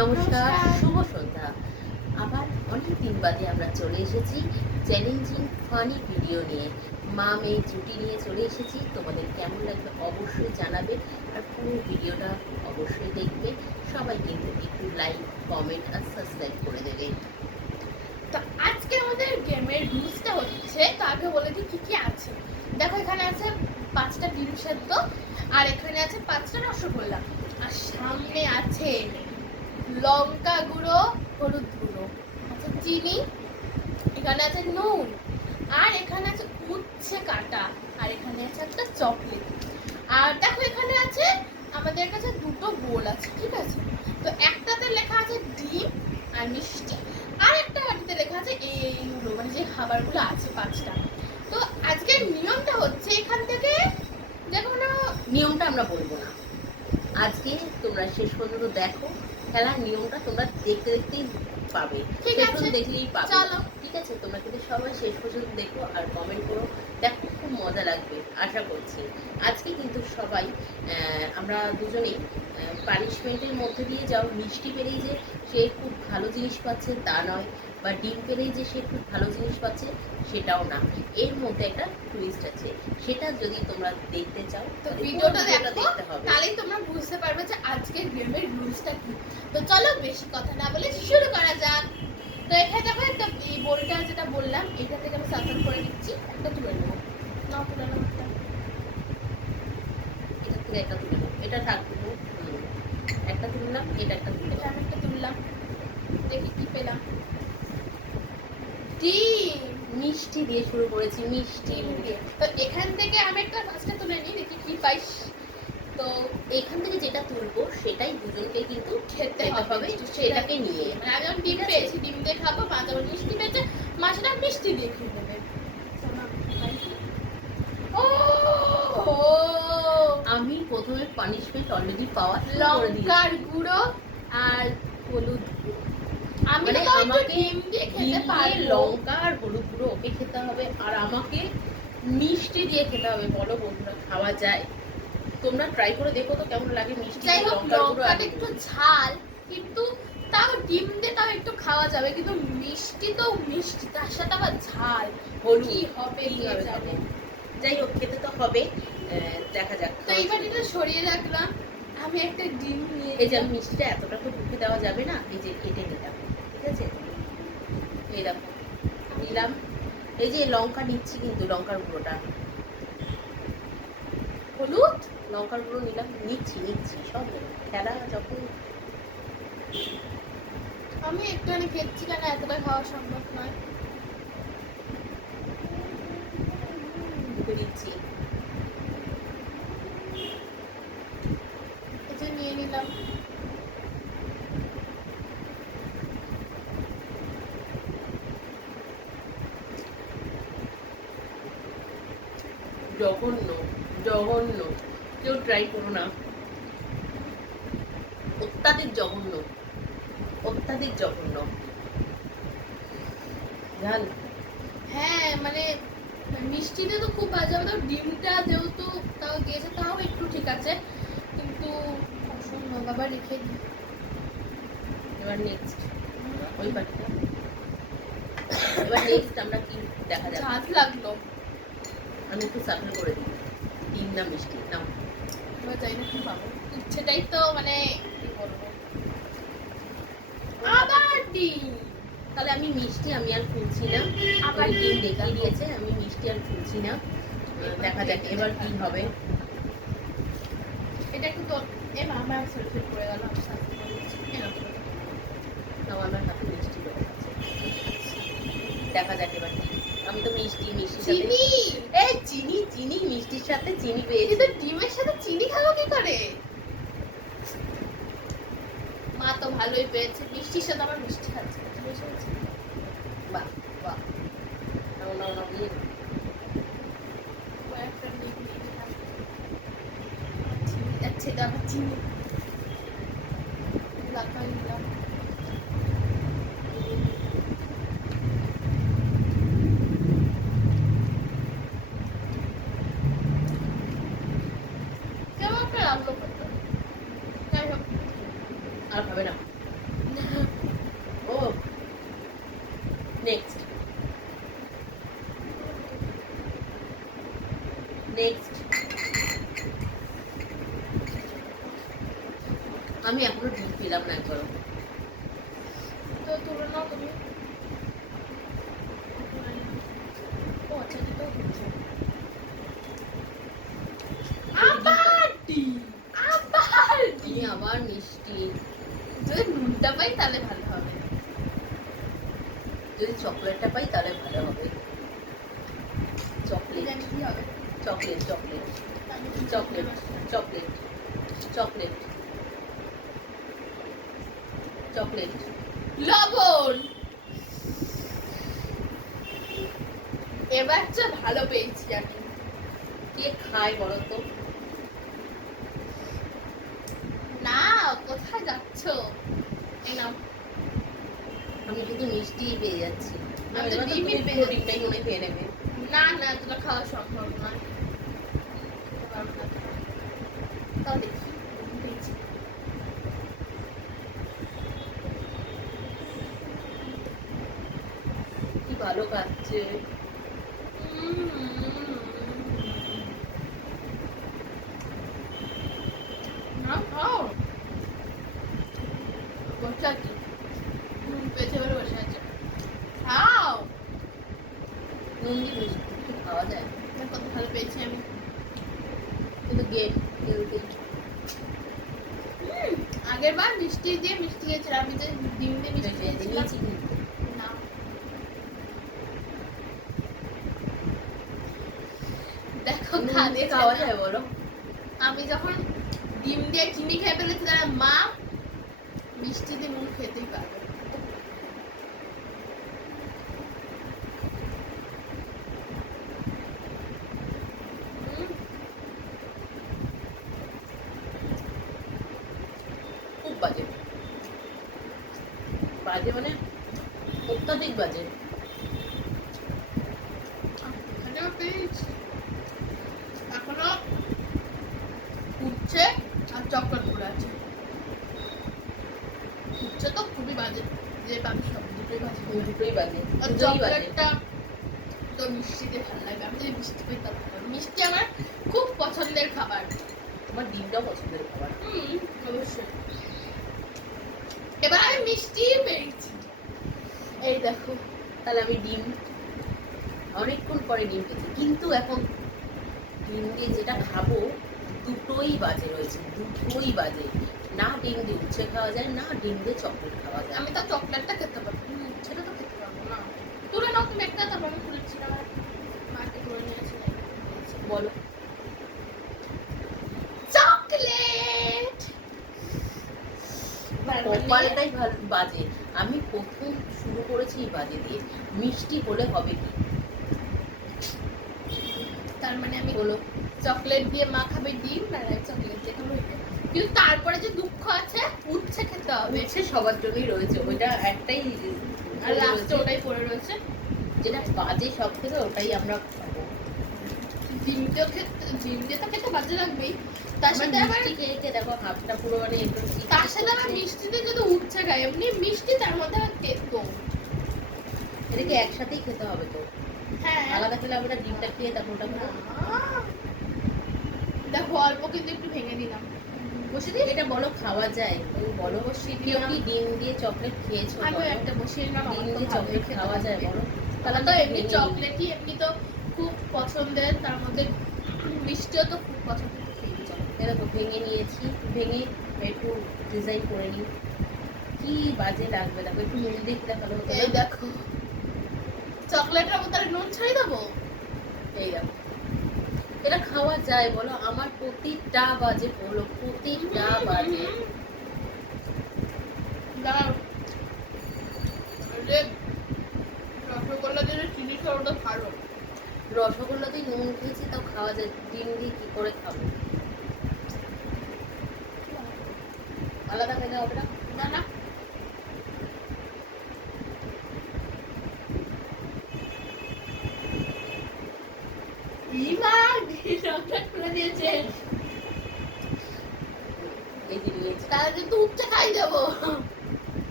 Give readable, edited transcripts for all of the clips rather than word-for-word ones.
নমস্কার, শুভ সন্ধ্যা। আবার অনেক দিন বাদে আমরা চলে এসেছি চ্যালেঞ্জিং ফানি ভিডিও নিয়ে। মা মেয়ে জুটি নিয়ে চলে এসেছি। তোমাদের কেমন লাগবে অবশ্যই জানাবে, আর পুরো ভিডিওটা অবশ্যই দেখবে। সবাই কিন্তু একটু লাইক, কমেন্ট আর সাবস্ক্রাইব করে দেবে। তো আজকে আমাদের গেমের রুলসটা হচ্ছে, তো আগে বলে দিই কি কি আছে। দেখো, এখানে আছে 5টা ডিম সেদ্ধ, আর এখানে আছে 5টা রসগোল্লা, আর সামনে আছে লঙ্কা গুঁড়ো, হলুদ গুঁড়ো, আছে চিনি, এখানে আছে নুন, আর এখানে আছে উচ্ছে কাটা, আর এখানে আছে একটা চকলেট। আর দেখো, এখানে আছে আমাদের কাছে দুটো বোল আছে, ঠিক আছে। তো একটাতে লেখা আছে ডিম আর মিষ্টি, আর একটা বাটিতে লেখা আছে এইগুলো, মানে যে খাবারগুলো আছে 5টা। তো আজকের নিয়মটা হচ্ছে, এখান থেকে যে কোনো নিয়মটা আমরা বলবো না আজকে, তোমরা শেষ পর্যন্ত দেখো। খেলার নিয়মটা তোমরা দেখতে দেখতেই পাবে, ঠিক শেষ আছে, পর্যন্ত দেখলেই পাবে। চলো। ঠিক আছে, তোমরা কিন্তু সবাই শেষ পর্যন্ত দেখো আর কমেন্ট করো। দেখো, খুব মজা লাগবে আশা করছি। আজকে কিন্তু সবাই আমরা দুজনেই পানিশমেন্টের মধ্যে দিয়ে যাও। মিষ্টি পেলেই যে সে খুব ভালো জিনিস পাচ্ছে তা নয়, বা ডিম পেলেই যে সে খুব ভালো জিনিস পাচ্ছে সেটাও না। এর মধ্যে একটা টুইস্ট আছে, সেটা যদি তোমরা দেখতে চাও তো তাহলে ভিডিওটা পুরো দেখো, দেখতে হবে। তাহলেই তোমরা বুঝতে পারবে যে আজকের গেমের রুলসটা কি। তো চলো, বেশি কথা না বলে শুরু করা যাক। তো এখানে দেখো, একটা এই বোলটা যেটা বললাম, এটা থেকে আমি সাফল করে নিচ্ছি, একটা তুলে নেবো। নাও, তুলে নাও একটা। এটা থেকে একটা তুলে নেবো, এটা থাকবে। একটা তুললাম, এটা একটা তুলে এটা আমি একটা তুললাম, দেখি কি পেলাম। ডিম। মিষ্টি দিয়ে শুরু করেছি, মিষ্টি ডিম দিয়ে। তো এখান থেকে আমি একটা ফার্স্টে তুলে নিই, দেখি কি পাইস। তো এখান থেকে যেটা তুলবো সেটাই দুজনকে কিন্তু খেতে খেতে হবে, সেটাকে নিয়ে। মানে আমি যখন ডিম পেয়েছি, ডিম দিয়ে খাবো, মা যখন মিষ্টি পেয়েছে, মা সেটা মিষ্টি দিয়ে খেয়ে নেবে। ও, আমি প্রথমে পানিশমেন্ট অলরেডি পাওয়া শুরু করে লঙ্কার দিয়েছি। গুঁড়ো আর হলুদ গুঁড়ো। আমি মানে তো তাও একটু আমাকে ডিম দিয়ে ডিম খেতে দিয়ে পারবো। লঙ্কা আর হলুদ গুঁড়ো ওকে খেতে হবে, আর আমাকে মিষ্টি দিয়ে খেতে হবে। বলো বন্ধুরা, খাওয়া যায়? তোমরা ট্রাই করে দেখো তো কেমন লাগে মিষ্টি যাই দিয়ে হোক, লঙ্কার গুঁড়ো আর লঙ্কাটা একটু ঝাল, কিন্তু তাও ডিম দিয়ে তাও একটু খাওয়া যাবে, কিন্তু মিষ্টি তো মিষ্টি, তার সাথে আবার ঝাল, হলুদ কি হবে কি কে হবে জানে। যাই হোক, খেতে তো হবে। দেখা যাক। তো এই বাটিটা সরিয়ে রাখলাম, আমি একটা ডিম নিয়ে এই যে আমি মিষ্টিটা এতটা তো মুখে দেওয়া যাবে না, এই যে কেটে নিলাম। ঠিক আছে, এই দেখো নিলাম। এই যে লঙ্কা নিচ্ছি, কিন্তু লঙ্কার গুঁড়োটা, হলুদ। লঙ্কার গুঁড়ো নিলাম, নিচ্ছি সব নেবো। খেলা যখন আমি একটুখানি খেয়েছি, কেন এতটা খাওয়া সম্ভব নয়। দিচ্ছি। এটা নিয়ে নিলাম। জঘন্য, জঘন্য, কেউ ট্রাই করো না। অত্যাধিক জঘন্য, অত্যাধিক জঘন্য ঝাল। হ্যাঁ, মানে মিষ্টিতে তো খুব বাজে হবে, তাও ডিমটা যেহেতু তাও দিয়েছে, তাও একটু ঠিক আছে, কিন্তু অসম্ভব। বাবা, রেখে দিই। এবার নেক্সট ওই পাটিটা। এবার নেক্সট আমরা কি দেখা যাবে। ঝাঁজ লাগলো। আমি একটু সাফল করে দিই। ডিম না মিষ্টি নাও। এবার জানি না কি পাবো, ইচ্ছেটাই তো, মানে কি বলবো। আবার ডিম। তাহলে আমি মিষ্টি আমি আর খুলছি না। আবার আবার ডিম ডিম দেখিয়ে দেখো। দিয়েছে, আমি মিষ্টি আর খুলছি না। দেখা যাক এবার কি হবে। এটা একটু তো আমার সেলফি পড়ে গেল, আমি সাথে করে দিচ্ছি। এরকম। তাও আমার হাতে মিষ্টি হয়ে গেছে। দেখা যাক এবার কি। আমি তো মিষ্টির সাথে চিনি। এই চিনি মিষ্টির সাথে চিনি পেয়েছি। কিন্তু ডিমের সাথে চিনি খাবো কি করে? মা তো ভালোই পেয়েছে, মিষ্টির সাথে আমার মিষ্টি খাচ্ছে। বাহ বাহ, নাও নাও নাও, নিয়ে নাও। কয়েকটা ডিম নিয়ে নিলাম। চিনি যাচ্ছে, এটা আবার চিনি লাগাই নিলাম। কেমন একটা লাগলো করতে। যাই হোক, আর হবে না। পেলাম না একবারও। তো তুলে নাও তুমি। ও আচ্ছা, এটাও হচ্ছে। আবার ডিম, আবার আমি ডিম। আবার মিষ্টি। যদি নুনটা পাই তাহলে ভালো হবে। যদি চকলেটটা পাই তাহলে ভালো হবে। চকলেট জানি কি হবে। চকলেট চকলেট আমি কি chocolate chocolate chocolate chocolate chocolate. লবণ। এবার তো ভালো পেয়েছি আমি। কে খায় বলো তো? না, কোথায় যাচ্ছ? এই নাও। আমি শুধু মিষ্টিই পেয়ে যাচ্ছি। আমি তো এবার তো ডিমই তুমি পেয়ে পুরো যাচ্ছি। ডিমটাই মনে খেয়ে নেবে। না না, তোরা খাওয়া সম্ভব নয়। পারবো না। তাও দেখি ডিম পেয়েছি। কি ভালো খাচ্ছে। না খাও। বসে আছি। নুন পেয়েছে বলে বসে আছে। খাও। নুন দিয়ে মিষ্টি কি খাওয়া যায়? কত ভালো পেয়েছি আমি। কিন্তু গেট হেলদি। আগের বার মিষ্টি দিয়ে মিষ্টি খেয়েছিলাম, আমি যে ডিম দিয়ে মিষ্টি খেয়েছিলাম। নিয়েছি কিন্তু। না। দেখো নুন দিয়ে খাচ্ছে খাওয়া না। যায় বলো? আমি যখন ডিম দিয়ে চিনি খেয়ে ফেলেছি, তারা মা মিষ্টি দিয়ে নুন খেতেই পারবে না। খুব বাজে। বাজে মানে অত্যাধিক বাজে। এখানেও পেয়েছি। এখনো উঠছে আর চকলেট পড়ে আছে। উঠছে তো খুবই বাজে, যে পাবি সব দুটোই বাজে। দুটোই বাজে। আর দুটোই বাজে। চকলেটটা তো মিষ্টিতে ভালো লাগে। আমি যদি মিষ্টি পাই তাহলে ভালো। মিষ্টি আমার খুব পছন্দের খাবার। তোমার ডিমটাও পছন্দের খাবার। অবশ্যই। এবার আমি মিষ্টি পেয়েছি। এই দেখো। তাহলে আমি ডিম অনেকক্ষণ পরে ডিম খেয়েছি, কিন্তু এখন ডিম দিয়ে যেটা খাবো দুটোই বাজে রয়েছে। দুটোই বাজে। না ডিম দিয়ে উচ্ছে খাওয়া যায়, না ডিম দিয়ে চকলেট খাওয়া যায়। আমি তো চকলেটটা খেতে পারবো, সেটা তো খেতে পারবো না। তুলে নাও তুমি একটা, তারপর আমি তুলেছি না। মাকে তুলে নিয়েছি। বলো। চকলেট। কপালটাই ভালো বাজে। আমি প্রথম শুরু করেছি এই বাজে দিয়ে। মিষ্টি হলে হবে কি? তার মানে আমি বলো। চকলেট দিয়ে মাখাবে ডিম, আর চকলেট দিয়ে খাবো এটা। কিন্তু তারপরে যে দুঃখ আছে, উচ্ছে খেতে হবে। উচ্ছে সবার জন্যই রয়েছে, ওইটা একটাই আর লাস্টে ওটাই পড়ে রয়েছে। যেটা বাজে সব থেকে ওটাই আমরা খাবো। ডিম দিয়ে তো খেতে বাজে লাগবেই। তার সাথে আবার মিষ্টি খেয়ে খেয়ে দেখো হাতটা পুরো মানে একদম তার সাথে আবার মিষ্টিতে যদি উচ্ছে খাই, এমনি মিষ্টি তার মধ্যে আবার তেতো। এটাকে একসাথেই খেতে হবে তো। হ্যাঁ। আলাদা খেলে আমরা ডিমটা খেয়ে তারপর ওটা না। খাবো। দেখো অল্প কিন্তু একটু ভেঙে দিলাম। বসে দিই। এটা বলো খাওয়া যায়? তুমি বলো। কেউ কি ডিম দিয়ে চকলেট খেয়েছো? আমি বলো। একটা বসিয়ে নিলাম। ডিম দিয়ে চকলেট খাওয়া যায় বলো? তাহলে তো আমি এমনি ভেঙে নিই। চকলেটই এমনি তো খুব পছন্দের, তার মধ্যে মিষ্টিও তো খুব পছন্দের। খেয়ে চলো। এটা তো ভেঙে নিয়েছি। ভেঙে একটু ডিজাইন করে নিই। কি বাজে লাগবে দেখো, একটু নুন দিয়ে খেলে ভালো হতো এই না? দেখো চকলেটের মধ্যে আর নুন ছড়িয়ে দেবো। এই দেখো। এটা খাওয়া যায় বলো? আমার প্রতিটা বাজে বলো, প্রতিটা বাজে। দাঁড়াও। এই যে রসগোল্লা দিয়ে চিনি খাওয়া ওটা ভালো। রসগোল্লা দিয়ে নুন খেয়েছি তাও খাওয়া যায়, ডিম দিয়ে কি করে খাবো? আলাদা খেলে হবে না? না না। ইমা চকলেট খুলে দিয়েছে। এই যে নিয়েছি। তাহলে কিন্তু উচ্চে খাই যাবো।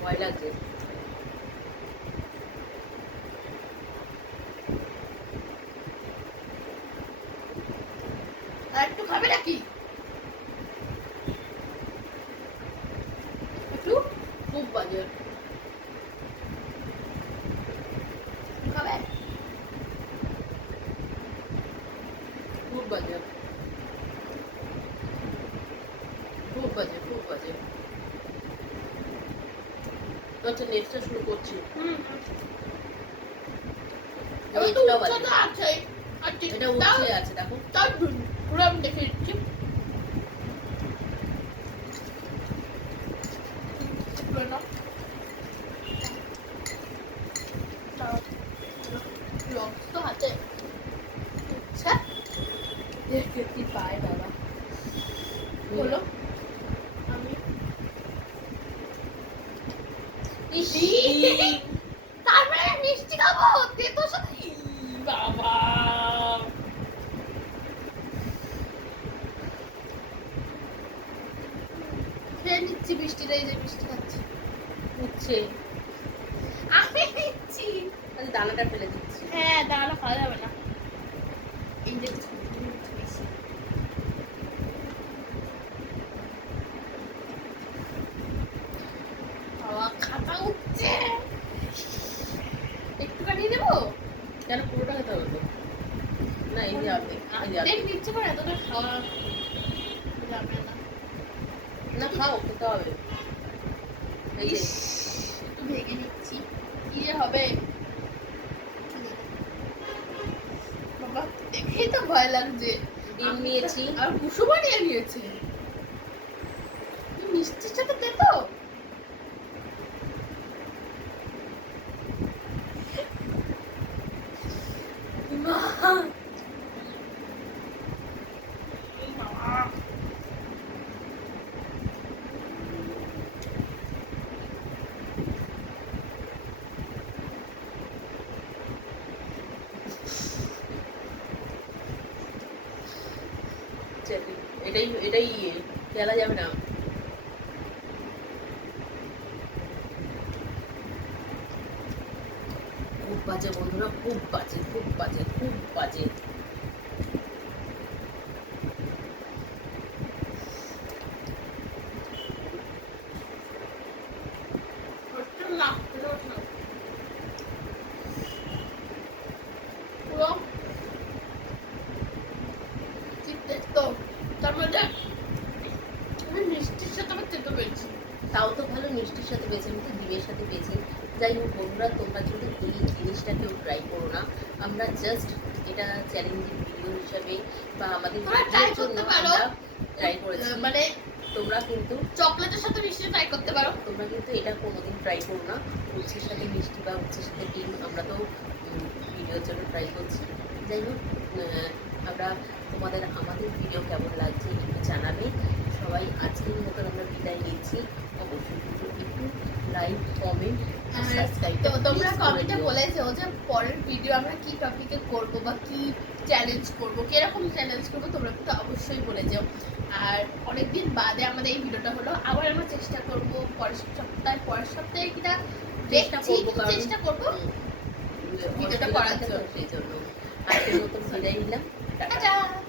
ভয় লাগছে। আর একটু খাবে নাকি? বাজে। খাবে? খুব বাজে, খুব বাজে, খুব বাজে। আচ্ছা নেক্সটটা শুরু করছি। এবার তো নেক্সটটাও উচ্চ বাজে, তো আছেই। আর এটা তাও উঠছে আছে দেখো। তাও পুরো আমি দেখে দিচ্ছি। পুরো নাও। তাও রক্ত তো হাতে। আচ্ছা দেখে কি পায় বাবা। হলো আমি ইস, তারপরে আমি মিষ্টি খাবো তেতো সাথে বাবা খেয়ে নিচ্ছি মিষ্টিটা, এই যে মিষ্টি খাচ্ছি উঠছে। আমি নিচ্ছি। আচ্ছা দানাটা ফেলে দিচ্ছি। হ্যাঁ দাঁড়ানো খাওয়া যাবে না। এই যে বাবা খাতা উঠছে। একটুখানি দেবো? কেন পুরোটা খেতে হবে তো? না এই যে অর্ধেক, এই যে দেখ অর্ধেক। নিচ্ছে করে এতটা খাওয়া যাবে না। না খাও, খেতে হবে। এই যে ইস, একটু ভেঙে নিচ্ছি কি যে হবে। বাবা দেখেই তো ভয় লাগছে। ডিম নিয়েছি। আর কুসুম নিয়ে নিয়েছে। তুই মিষ্টির সাথে দে তো। মা এটাই এটাই ফেলা যাবে না। খুব বাজে বন্ধুরা, খুব বাজে, খুব বাজে, খুব বাজে। না পুরো তো তার মধ্যে আমি মিষ্টির সাথে আবার তেতো পেয়েছি। তাও তো ভালো, মিষ্টির সাথে পেয়েছি, আমি তো ডিমের সাথে পেয়েছি। যাই হোক বন্ধুরা, তোমরা যদি এই জিনিসটা কেউ ট্রাই করো না, আমরা জাস্ট এটা চ্যালেঞ্জিং ভিডিও হিসাবে বা আমাদের তোমরা ভিডিওর try জন্য করতে পারো। আমরা ট্রাই করেছি। মানে তোমরা কিন্তু চকলেটের সাথে মিষ্টি ট্রাই করতে পারো। তোমরা কিন্তু এটা কোনোদিন ট্রাই করো না। উচ্ছের সাথে মিষ্টি বা উচ্ছের সাথে ডিম আমরা তো ভিডিওর জন্য ট্রাই করছি। যাই হোক আমরা তোমাদের আমাদের ভিডিও কেমন লাগছে একটু জানাবে। সবাই আজকের মতন আমরা বিদায় নিচ্ছি। অবশ্যই কিন্তু একটু লাইক, কমেন্ট আর সাবস্ক্রাইব তো তোমরা কমেন্টে বলেছো যে পরের ভিডিও আমরা কি টপিকে করব বা কি চ্যালেঞ্জ করব, কিরকম চ্যালেঞ্জ করব, তোমরা কিন্তু অবশ্যই বলে যাও। আর অনেকদিন বাদে আমাদের এই ভিডিওটা হলো, আবার আমরা চেষ্টা করব পরের সপ্তাহে কিনা চেষ্টা করব ভিডিওটা করার জন্য। সেই জন্য আজকের মতন বিদায় নিলাম। টাটা। টাটা।